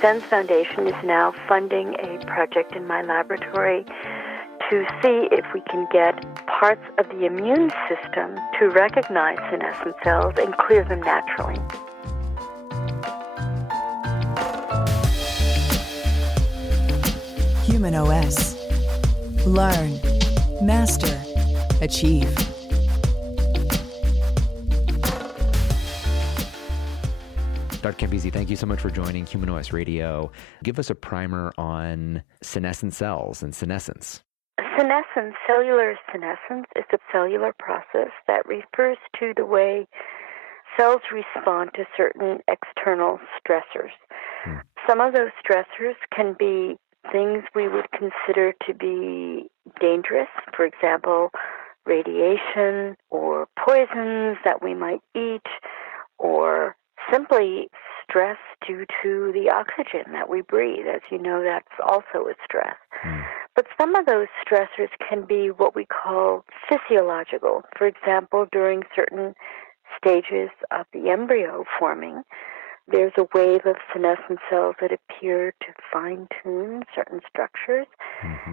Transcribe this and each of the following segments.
SENS Foundation is now funding a project in my laboratory to see if we can get parts of the immune system to recognize senescent cells and clear them naturally. humanOS. Learn, master, achieve. Dr. Campisi, thank you so much for joining humanOS Radio. Give us a primer on senescent cells and senescence. Senescence, cellular senescence, is a cellular process that refers to the way cells respond to certain external stressors. Some of those stressors can be things we would consider to be dangerous, for example, radiation or poisons that we might eat, or simply stress due to the oxygen that we breathe. As you know, that's also a stress. But some of those stressors can be what we call physiological. For example, during certain stages of the embryo forming, there's a wave of senescent cells that appear to fine-tune certain structures.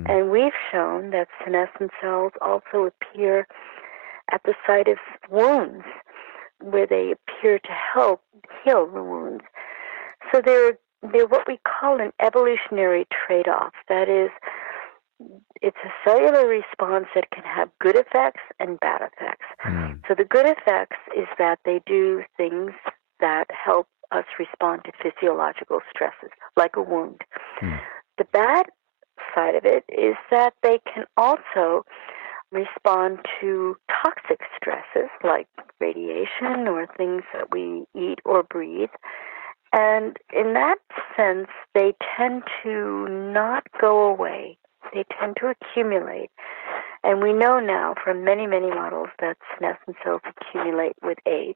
And we've shown that senescent cells also appear at the site of wounds, where they appear to help heal the wounds. So they're what we call an evolutionary trade-off. That is, it's a cellular response that can have good effects and bad effects. So the good effects is that they do things that help us respond to physiological stresses, like a wound. The bad side of it is that they can also respond to toxic stresses like radiation or things that we eat or breathe. And in that sense, they tend to not go away. They tend to accumulate. And we know now from many, many models that senescent cells accumulate with age.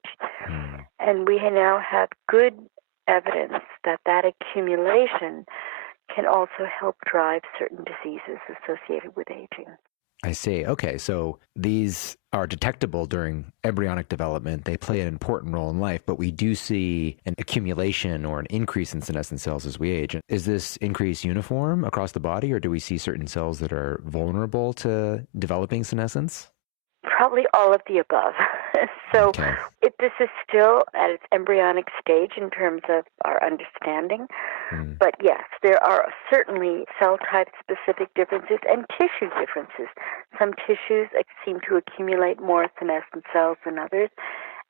And we now have good evidence that that accumulation can also help drive certain diseases associated with aging. I see. Okay, so these are detectable during embryonic development. They play an important role in life, but we do see an accumulation or an increase in senescent cells as we age. Is this increase uniform across the body, or do we see certain cells that are vulnerable to developing senescence? Probably all of the above. So this is still at its embryonic stage in terms of our understanding. But yes, there are certainly cell type specific differences and tissue differences. Some tissues seem to accumulate more senescent cells than others,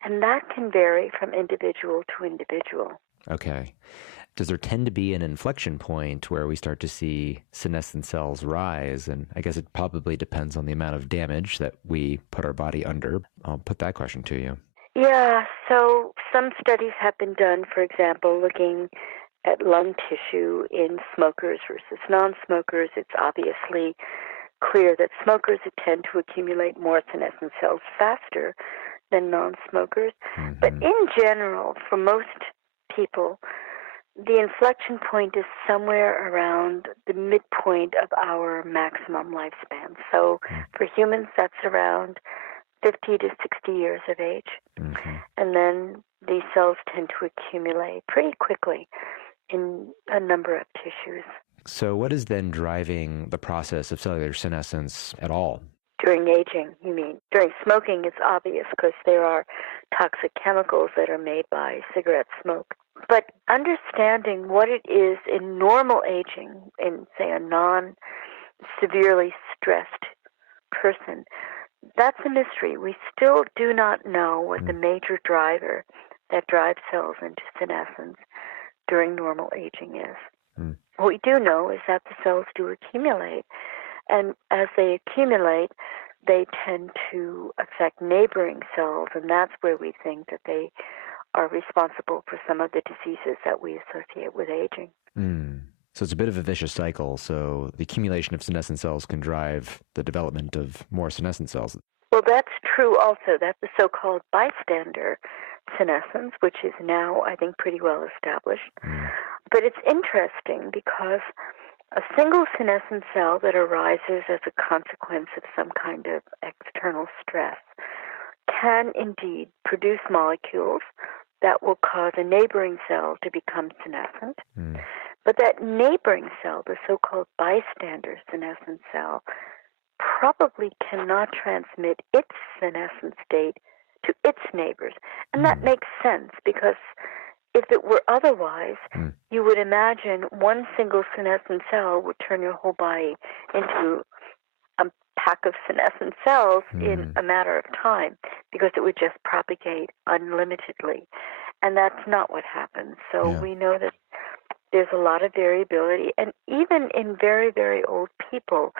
and that can vary from individual to individual. Okay. Does there tend to be an inflection point where we start to see senescent cells rise? And I guess it probably depends on the amount of damage that we put our body under. I'll put that question to you. Yeah, so some studies have been done, for example, looking at lung tissue in smokers versus non-smokers. It's obviously clear that smokers tend to accumulate more senescent cells faster than non-smokers. But in general, for most people, the inflection point is somewhere around the midpoint of our maximum lifespan. So for humans, that's around 50 to 60 years of age. And then these cells tend to accumulate pretty quickly in a number of tissues. So what is then driving the process of cellular senescence at all? During aging, you mean? During smoking, it's obvious because there are toxic chemicals that are made by cigarette smoke. But understanding what it is in normal aging, in, say, a non-severely stressed person, that's a mystery. We still do not know what the major driver that drives cells into senescence during normal aging is. What we do know is that the cells do accumulate. And as they accumulate, they tend to affect neighboring cells, and that's where we think that they are responsible for some of the diseases that we associate with aging. So it's a bit of a vicious cycle. So the accumulation of senescent cells can drive the development of more senescent cells. Well, that's true also. That's the so-called bystander senescence, which is now, I think, pretty well established. But it's interesting because a single senescent cell that arises as a consequence of some kind of external stress can indeed produce molecules that will cause a neighboring cell to become senescent. But that neighboring cell, the so-called bystander senescent cell, probably cannot transmit its senescent state to its neighbors. And that makes sense, because if it were otherwise, you would imagine one single senescent cell would turn your whole body into a pack of senescent cells in a matter of time, because it would just propagate unlimitedly. And that's not what happens. So we know that there's a lot of variability. And even in very, very old people,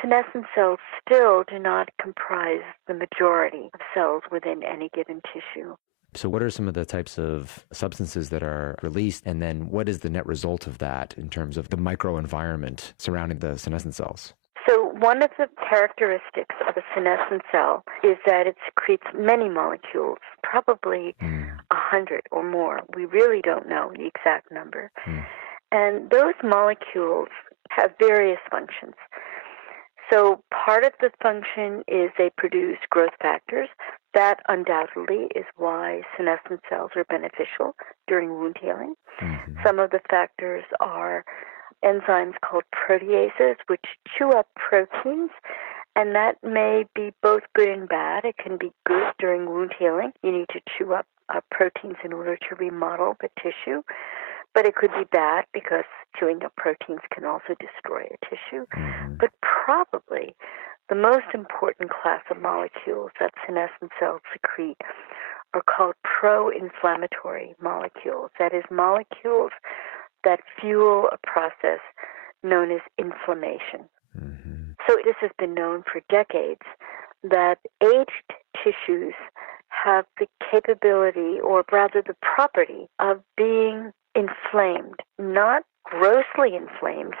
senescent cells still do not comprise the majority of cells within any given tissue. So what are some of the types of substances that are released, and then what is the net result of that in terms of the microenvironment surrounding the senescent cells? So one of the characteristics of a senescent cell is that it secretes many molecules, probably 100 or more. We really don't know the exact number. And those molecules have various functions. So part of the function is they produce growth factors. That undoubtedly is why senescent cells are beneficial during wound healing. Some of the factors are enzymes called proteases, which chew up proteins, and that may be both good and bad. It can be good during wound healing. You need to chew up proteins in order to remodel the tissue. But it could be bad because chewing up proteins can also destroy a tissue. But probably the most important class of molecules that senescent cells secrete are called proinflammatory molecules. That is, molecules that fuel a process known as inflammation. So this has been known for decades that aged tissues have the capability, or rather the property, of being inflamed, not grossly inflamed,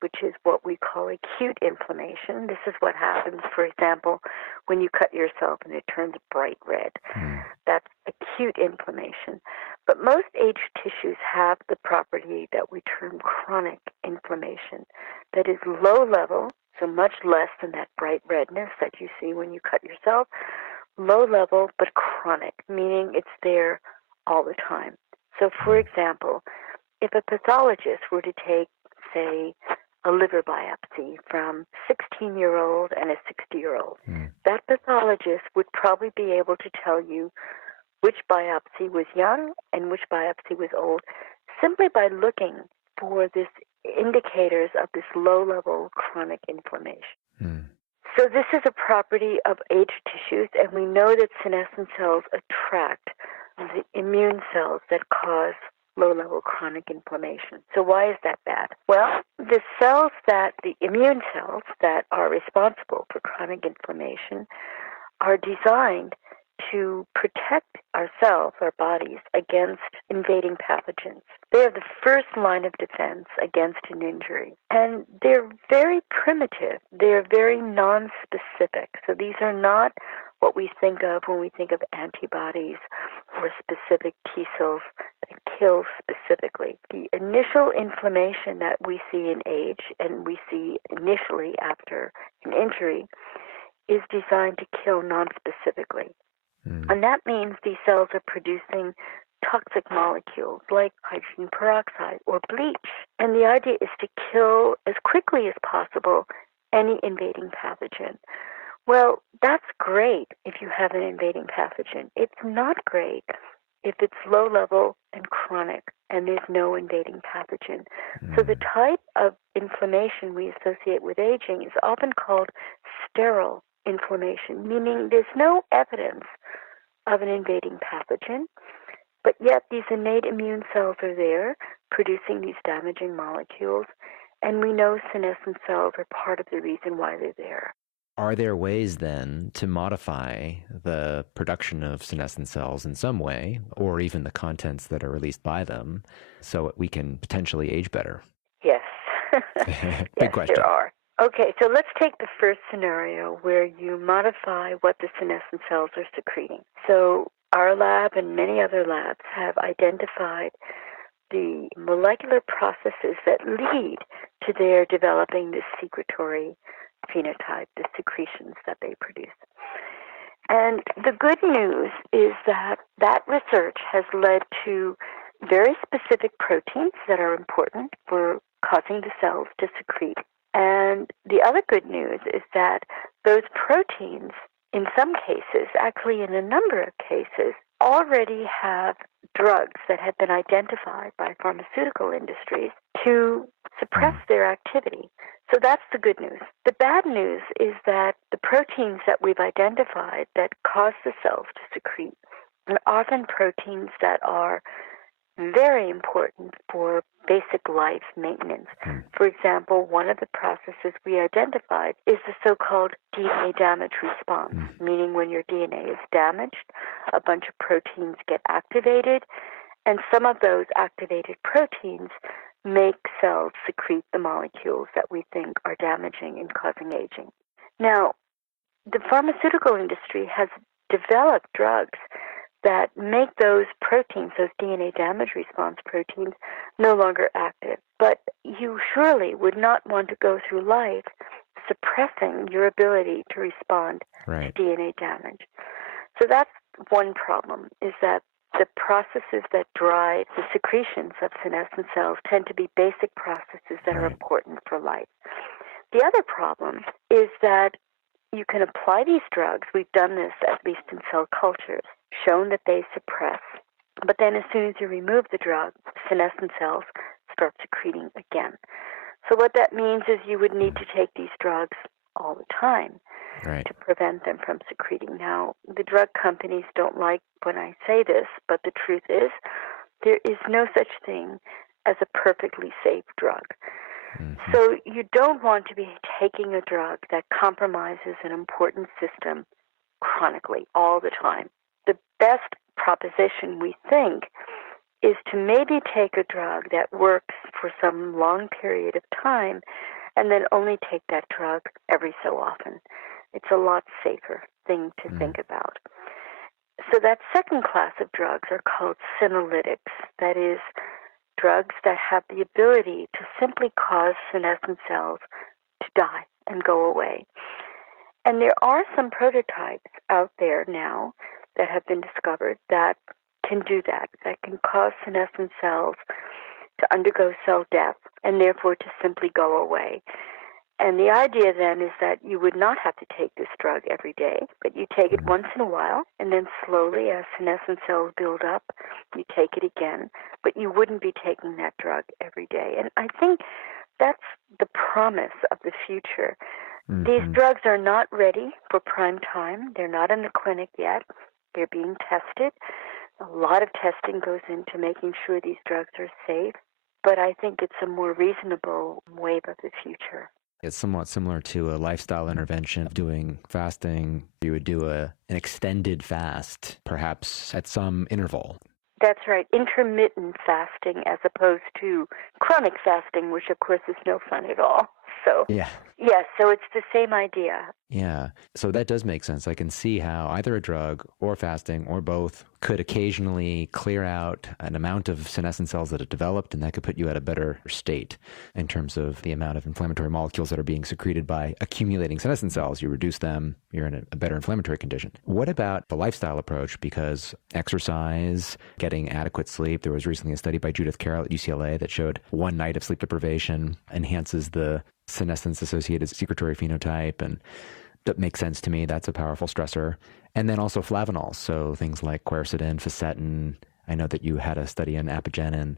which is what we call acute inflammation. This is what happens, for example, when you cut yourself and it turns bright red. That's acute inflammation. But most aged tissues have the property that we term chronic inflammation, that is low level, so much less than that bright redness that you see when you cut yourself, low level but chronic, meaning it's there all the time. So, for example, if a pathologist were to take, say, a liver biopsy from a 16-year-old and a 60-year-old, that pathologist would probably be able to tell you which biopsy was young and which biopsy was old, simply by looking for these indicators of this low-level chronic inflammation. So this is a property of aged tissues, and we know that senescent cells attract the immune cells that cause low-level chronic inflammation. So why is that bad? Well, the immune cells that are responsible for chronic inflammation, are designed to protect ourselves, our bodies, against invading pathogens. They are the first line of defense against an injury. And they're very primitive. They're very non-specific. So these are not what we think of when we think of antibodies or specific T cells that kill specifically. The initial inflammation that we see in age, and we see initially after an injury, is designed to kill non-specifically. And that means these cells are producing toxic molecules like hydrogen peroxide or bleach. And the idea is to kill as quickly as possible any invading pathogen. Well, that's great if you have an invading pathogen. It's not great if it's low level and chronic and there's no invading pathogen. So the type of inflammation we associate with aging is often called sterile inflammation, meaning there's no evidence of an invading pathogen, but yet these innate immune cells are there producing these damaging molecules, and we know senescent cells are part of the reason why they're there. Are there ways then to modify the production of senescent cells in some way, or even the contents that are released by them, so we can potentially age better? Yes. Big question. There are. Okay, so let's take the first scenario where you modify what the senescent cells are secreting. So our lab and many other labs have identified the molecular processes that lead to their developing this secretory phenotype, the secretions that they produce. And the good news is that that research has led to very specific proteins that are important for causing the cells to secrete. And the other good news is that those proteins, in some cases, actually in a number of cases, already have drugs that have been identified by pharmaceutical industries to suppress their activity. So that's the good news. The bad news is that the proteins that we've identified that cause the cells to secrete are often proteins that are very important for basic life maintenance. For example, one of the processes we identified is the so-called DNA damage response, meaning when your DNA is damaged, a bunch of proteins get activated, and some of those activated proteins make cells secrete the molecules that we think are damaging and causing aging. Now, the pharmaceutical industry has developed drugs that make those proteins, those DNA damage response proteins, no longer active. But you surely would not want to go through life suppressing your ability to respond to DNA damage. So that's one problem, is that the processes that drive the secretions of senescent cells tend to be basic processes that are important for life. The other problem is that you can apply these drugs. We've done this, at least in cell cultures, shown that they suppress. But then as soon as you remove the drug, senescent cells start secreting again. So what that means is you would need to take these drugs all the time to prevent them from secreting. Now, the drug companies don't like when I say this, but the truth is there is no such thing as a perfectly safe drug. So you don't want to be taking a drug that compromises an important system chronically, all the time. The best proposition, we think, is to maybe take a drug that works for some long period of time and then only take that drug every so often. It's a lot safer thing to think about. So that second class of drugs are called senolytics, that is, drugs that have the ability to simply cause senescent cells to die and go away. And there are some prototypes out there now that have been discovered that can do that can cause senescent cells to undergo cell death and therefore to simply go away. And the idea then is that you would not have to take this drug every day, but you take it once in a while, and then slowly as senescent cells build up, you take it again, but you wouldn't be taking that drug every day. And I think that's the promise of the future. These drugs are not ready for prime time. They're not in the clinic yet. They're being tested. A lot of testing goes into making sure these drugs are safe, but I think it's a more reasonable wave of the future. It's somewhat similar to a lifestyle intervention, doing fasting. You would do an extended fast, perhaps at some interval. That's right, intermittent fasting as opposed to chronic fasting, which of course is no fun at all. So, so it's the same idea. Yeah, so that does make sense. I can see how either a drug or fasting or both could occasionally clear out an amount of senescent cells that have developed, and that could put you at a better state in terms of the amount of inflammatory molecules that are being secreted by accumulating senescent cells. You reduce them, you're in a better inflammatory condition. What about the lifestyle approach? Because exercise, getting adequate sleep, there was recently a study by Judith Carroll at UCLA that showed 1 night of sleep deprivation enhances the senescence-associated secretory phenotype, and that makes sense to me. That's a powerful stressor. And then also flavanols, so things like quercetin, fisetin. I know that you had a study in apigenin.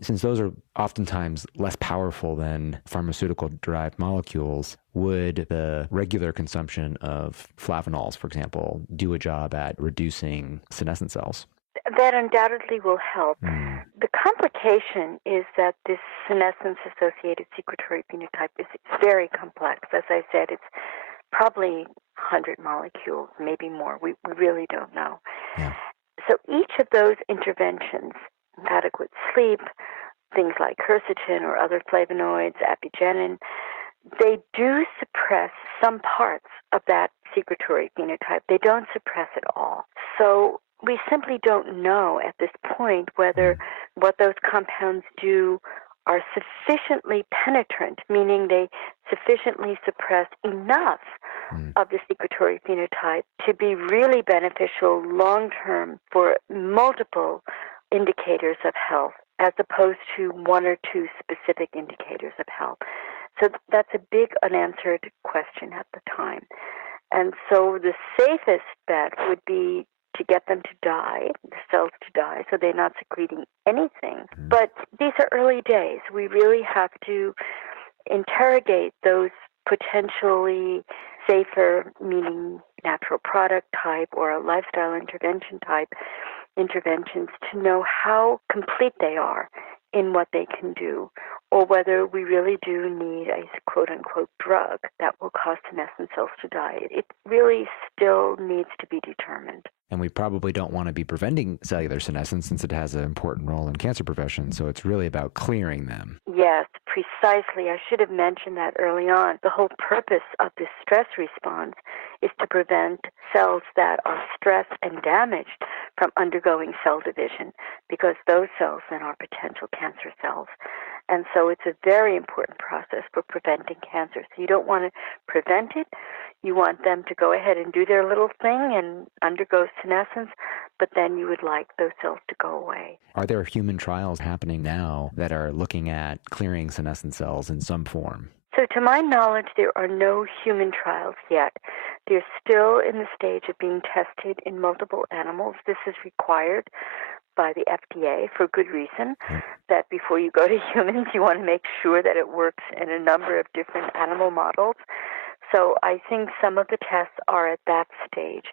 Since those are oftentimes less powerful than pharmaceutical-derived molecules, would the regular consumption of flavanols, for example, do a job at reducing senescent cells? That undoubtedly will help. The complication is that this senescence-associated secretory phenotype is very complex. As I said, it's probably 100 molecules, maybe more. We really don't know. Yeah. So each of those interventions, adequate sleep, things like quercetin or other flavonoids, apigenin, they do suppress some parts of that secretory phenotype. They don't suppress it all. So we simply don't know at this point whether what those compounds do are sufficiently penetrant, meaning they sufficiently suppress enough of the secretory phenotype to be really beneficial long-term for multiple indicators of health as opposed to one or two specific indicators of health. So that's a big unanswered question at the time. And so the safest bet would be to get them to die, the cells to die, so they're not secreting anything. But these are early days. We really have to interrogate those potentially safer, meaning natural product type or a lifestyle intervention type interventions to know how complete they are in what they can do, or whether we really do need a quote-unquote drug that will cause senescent cells to die. It really still needs to be determined. And we probably don't want to be preventing cellular senescence since it has an important role in cancer prevention, so it's really about clearing them. Yes, precisely. I should have mentioned that early on. The whole purpose of this stress response is to prevent cells that are stressed and damaged from undergoing cell division, because those cells then are potential cancer cells. And so it's a very important process for preventing cancer. So you don't want to prevent it. You want them to go ahead and do their little thing and undergo senescence, but then you would like those cells to go away. Are there human trials happening now that are looking at clearing senescent cells in some form? So to my knowledge, there are no human trials yet. They're still in the stage of being tested in multiple animals. This is required by the FDA for good reason, that before you go to humans, you want to make sure that it works in a number of different animal models. So I think some of the tests are at that stage.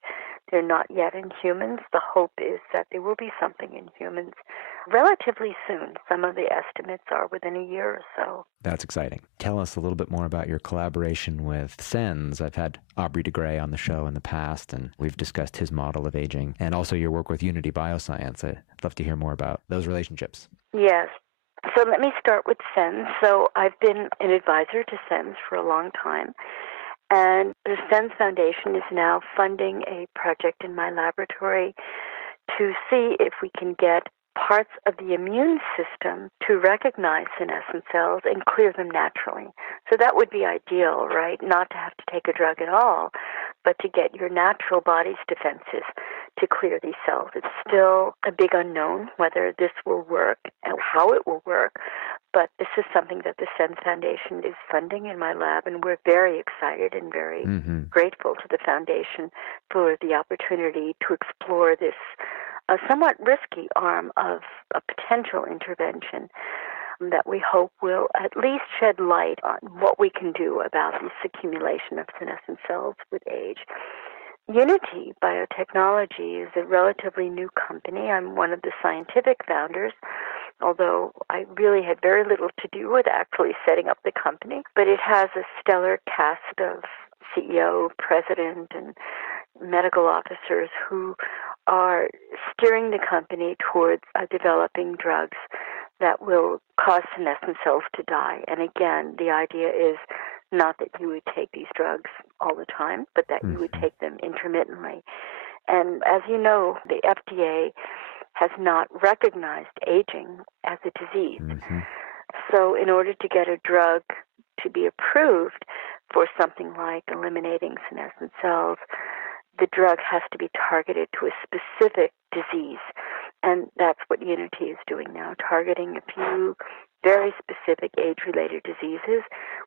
They're not yet in humans. The hope is that there will be something in humans relatively soon. Some of the estimates are within a year or so. That's exciting. Tell us a little bit more about your collaboration with SENS. I've had Aubrey de Grey on the show in the past, and we've discussed his model of aging, and also your work with Unity Bioscience. I'd love to hear more about those relationships. Yes. So let me start with SENS. So I've been an advisor to SENS for a long time. And the SENS Foundation is now funding a project in my laboratory to see if we can get parts of the immune system to recognize senescent cells and clear them naturally. So that would be ideal, right? Not to have to take a drug at all, but to get your natural body's defenses to clear these cells. It's still a big unknown whether this will work and how it will work, but this is something that the SENS Foundation is funding in my lab, and we're very excited and very grateful to the foundation for the opportunity to explore this somewhat risky arm of a potential intervention that we hope will at least shed light on what we can do about this accumulation of senescent cells with age. Unity Biotechnology is a relatively new company. I'm one of the scientific founders, although I really had very little to do with actually setting up the company. But it has a stellar cast of CEO, president, and medical officers who are steering the company towards developing drugs that will cause senescent cells to die. And again, the idea is not that you would take these drugs all the time, but that you would take them intermittently. And as you know, the FDA has not recognized aging as a disease. So in order to get a drug to be approved for something like eliminating senescent cells, the drug has to be targeted to a specific disease. And that's what Unity is doing now, targeting a few very specific age-related diseases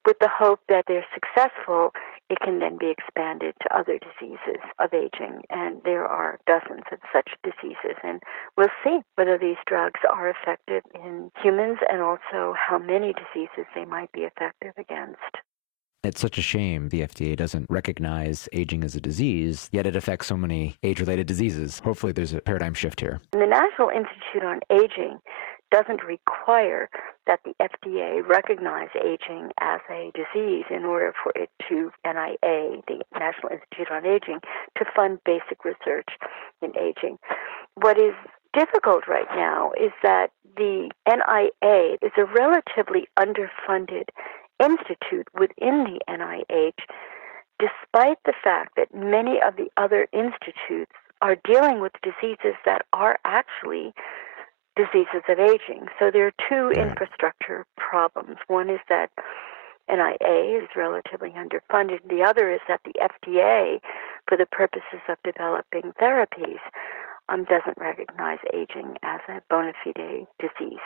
with the hope that they're successful, it can then be expanded to other diseases of aging. And there are dozens of such diseases. And we'll see whether these drugs are effective in humans and also how many diseases they might be effective against. It's such a shame the FDA doesn't recognize aging as a disease, yet it affects so many age-related diseases. Hopefully there's a paradigm shift here. And the National Institute on Aging doesn't require that the FDA recognize aging as a disease in order for it to, NIA, the National Institute on Aging, to fund basic research in aging. What is difficult right now is that the NIA is a relatively underfunded institute within the NIH, despite the fact that many of the other institutes are dealing with diseases that are actually diseases of aging. So there are two infrastructure problems. One is that NIA is relatively underfunded. The other is that the FDA, for the purposes of developing therapies, doesn't recognize aging as a bona fide disease.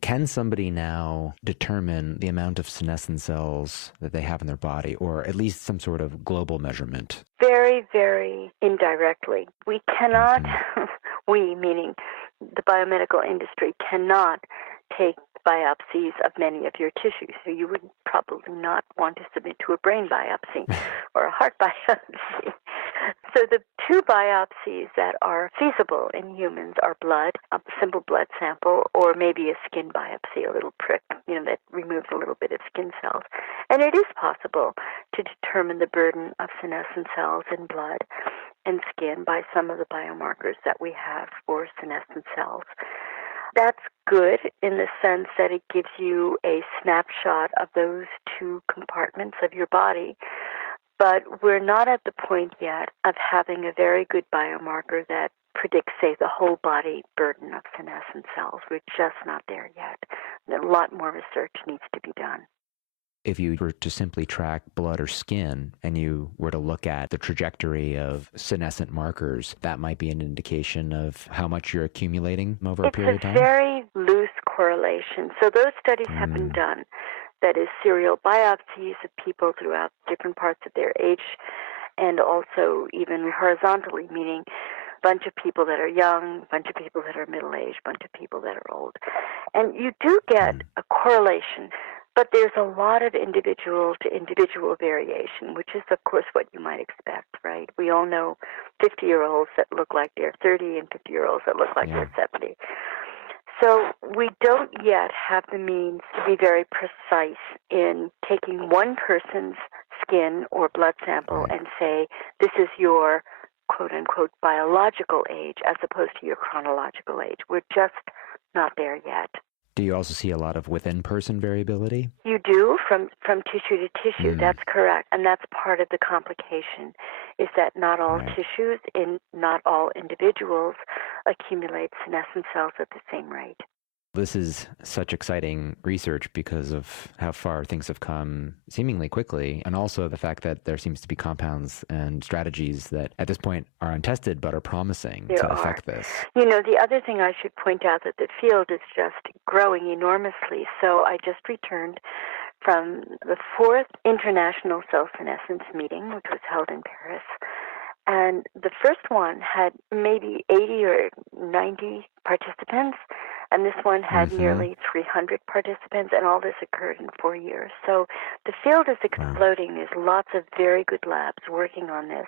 Can somebody now determine the amount of senescent cells that they have in their body, or at least some sort of global measurement? Very, very indirectly. We cannot, we meaning the biomedical industry, cannot take biopsies of many of your tissues. So you would probably not want to submit to a brain biopsy or a heart biopsy. So the two biopsies that are feasible in humans are blood, a simple blood sample, or maybe a skin biopsy, a little prick, that removes a little bit of skin cells. And it is possible to determine the burden of senescent cells in blood and skin by some of the biomarkers that we have for senescent cells. That's good in the sense that it gives you a snapshot of those two compartments of your body. But we're not at the point yet of having a very good biomarker that predicts, say, the whole body burden of senescent cells. We're just not there yet. A lot more research needs to be done. If you were to simply track blood or skin and you were to look at the trajectory of senescent markers, that might be an indication of how much you're accumulating over a period of time? It's a very loose correlation. So those studies have been done. That is serial biopsies of people throughout different parts of their age, and also even horizontally, meaning a bunch of people that are young, a bunch of people that are middle-aged, a bunch of people that are old. And you do get a correlation, but there's a lot of individual-to-individual variation, which is, of course, what you might expect, right? We all know 50-year-olds that look like they're 30 and 50-year-olds that look like they're 70. So we don't yet have the means to be very precise in taking one person's skin or blood sample and say, this is your quote-unquote biological age as opposed to your chronological age. We're just not there yet. Do you also see a lot of within-person variability? You do, from tissue to tissue, that's correct. And that's part of the complication, is that not all tissues in not all individuals accumulate senescent cells at the same rate. This is such exciting research because of how far things have come seemingly quickly, and also the fact that there seems to be compounds and strategies that at this point are untested but are promising to affect this. The other thing I should point out that the field is just growing enormously. So I just returned from the 4th International Cell Senescence meeting, which was held in Paris. And the first one had maybe 80 or 90 participants, and this one had nearly 300 participants, and all this occurred in 4 years. So the field is exploding. There's lots of very good labs working on this.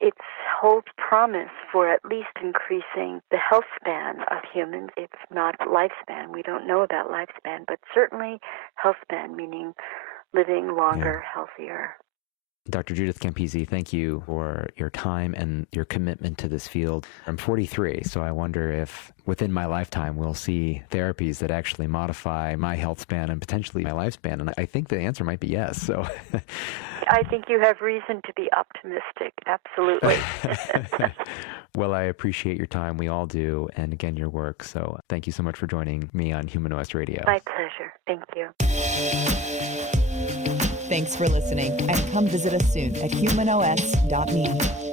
It holds promise for at least increasing the health span of humans, if not lifespan. We don't know about lifespan, but certainly health span, meaning living longer, healthier. Dr. Judith Campisi, thank you for your time and your commitment to this field. I'm 43, so I wonder if within my lifetime we'll see therapies that actually modify my health span and potentially my lifespan. And I think the answer might be yes. So I think you have reason to be optimistic. Absolutely. Well, I appreciate your time. We all do. And again, your work. So thank you so much for joining me on humanOS Radio. My pleasure. Thank you. Thanks for listening, and come visit us soon at humanOS.me.